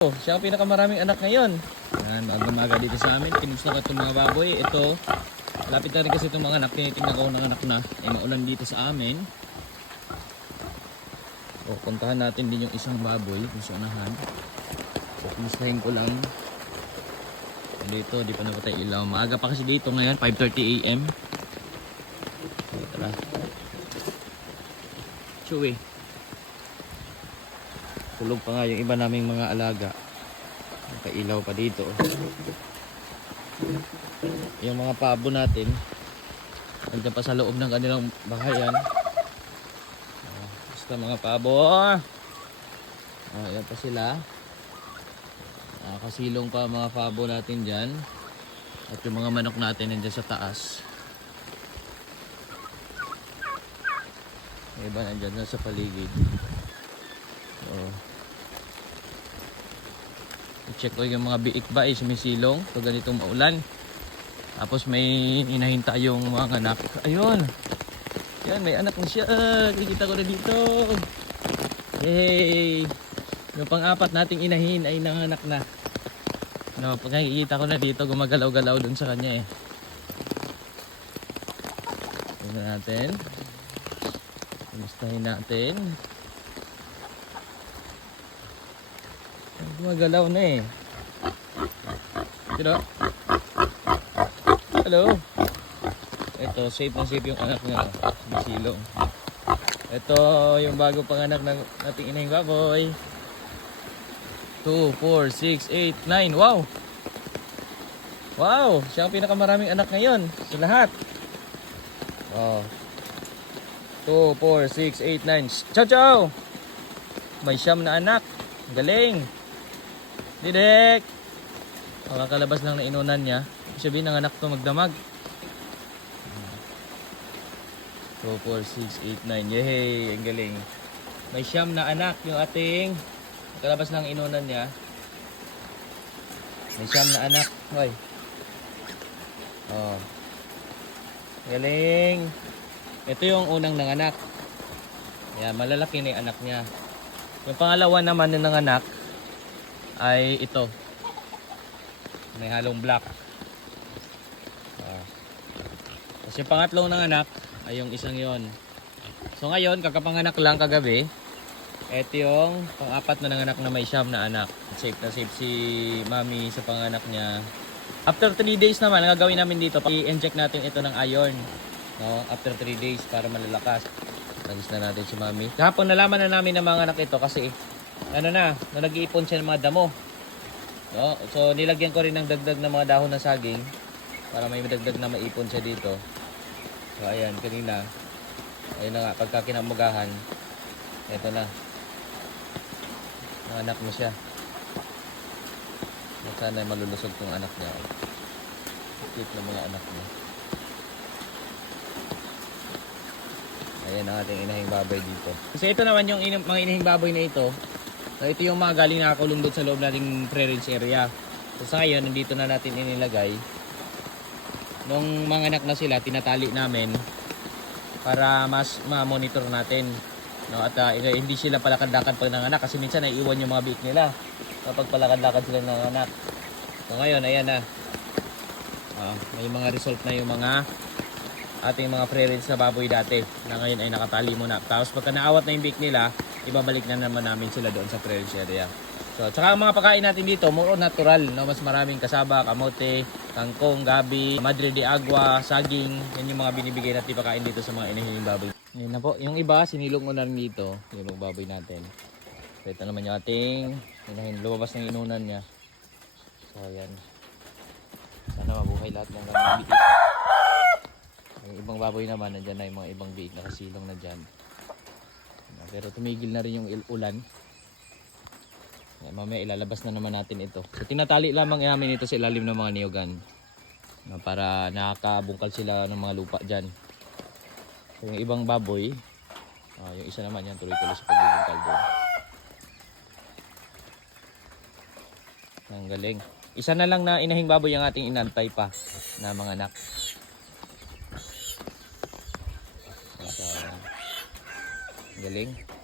Oh, siya ang pinakamaraming anak ngayon. Yan, maaga-maga dito sa amin. Kinusta ko itong mga baboy. Ito, lapit na rin kasi itong mga anak. Tinitingnan ko ng anak na. Ay maulan dito sa amin. O, puntahan natin din yung isang baboy kung sa unahan. So, kumustahin ko lang. Dito, di pa napatay ilaw. Maaga pa kasi dito ngayon, 5.30 a.m. So, tara. Chewy. Tulog pa nga yung iba naming mga alaga. Nakailaw pa dito. Yung mga pabo natin, nandiyan pa sa loob ng kanilang bahayan. Ah, Basta mga pabo. Ah, yan pa sila. Nakasilong pa ang mga pabo natin dyan. At yung mga manok natin nandiyan sa taas. Iba nandiyan na sa paligid. Oo. I-check ko yung mga biik ba eh, sumisilong pag ganitong maulan. Tapos may inahinta yung mga anak. Ayun! Yan, may anak na siya. Kikita ko na dito. Yay! Yung pang-apat nating inahin ay nanganak na. No, pag nakikita ko na dito, gumagalaw-galaw dun sa kanya eh. Tingnan natin. Kumustahin natin. Gumagalaw na eh. Sino? Hello? Ito, safe na safe yung anak niya. Sumisilong. Ito, yung bago panganak ng ating inahing baboy. 2, 4, 6, 8, 9. Wow! Wow! Siya ang pinakamaraming anak ngayon sa lahat. Oh. 2, 4, 6, 8, 9. Ciao, ciao! May siyam na anak. Galing! Didek! Makakalabas lang na inunan niya. Sabihin ng anak to magdamag. 2, 4, 6, 8, 9. Yehey! Ang galing. May siyam na anak yung ating Kalabas ng inunan niya. May siyam na anak. Hoy. Oh. Galing. Ito yung unang nanganak. Yan, malalaki na yung anak niya. Yung pangalawa naman ng nanganak ay ito. May halong black. Tapos yung pangatlong nanganak ay yung isang yon. So ngayon, kakapanganak lang kagabi. Ito yung pang-apat na nanganak na may siyam na anak. Safe na safe si mami sa panganak niya. After 3 days naman, ang gagawin namin dito, i-inject natin ito ng iron. No? After 3 days para malalakas. Tagis na natin si mami. Kahapon nalaman na namin ng mga anak ito kasi ano na, na nag-iipon siya ng mga damo. No? So nilagyan ko rin ng dagdag na mga dahon ng saging para may dagdag na maipon siya dito. So ayan, kanina. Ayun na nga, pagka kinamugahan, ito na. Ang anak mo siya. Sana malulusog tong anak niya. Cute na mga anak niya. Ayan ang ating inahing baboy dito. Kasi ito naman yung in- mga inahing baboy na ito. So ito yung mga galing nakakulong doon sa loob nating pre-range area. So sa ngayon, nandito na natin inilagay. Nung mga anak na sila, tinatali namin para mas ma-monitor natin. No, at ah, hindi sila palakad-lakad pag nanganak kasi minsan naiiwan yung mga biik nila kapag palakad-lakad sila nanganak. So ngayon, ayan na. Ah, may mga result na yung mga ating mga pre-range na baboy dati na ngayon ay nakatali muna. Tapos pagka naawat na yung biik nila, ibabalik na naman namin sila doon sa pre-range area. So, tsaka ang mga pagkain natin dito, more natural, no? Mas maraming kasaba, kamote, kangkong, gabi, madre de agua, saging. Yan yung mga binibigay natin pagkain dito sa mga inahing baboy. Yan na po. Yung iba, sinilong ko dito. Yung baboy natin. So, ito naman yung ating inahin. Lumabas ng inunan niya. So, yan. Sana mabuhay lahat ng mga biik. Yung ibang baboy naman, nandyan na yung mga ibang biik nakasilong na dyan. Pero tumigil na rin yung ulan. Mamaya ilalabas na naman natin ito. So, tinatali lamang namin ito sa ilalim ng mga niyogan. No, para nakakabungkal sila ng mga lupa dyan. So, yung ibang baboy, ah, yung isa naman yan, tuloy-tuloy sa pagbubungkal doon. Ang galing. Isa na lang na inahing baboy ang ating inantay pa na mga anak. Galing.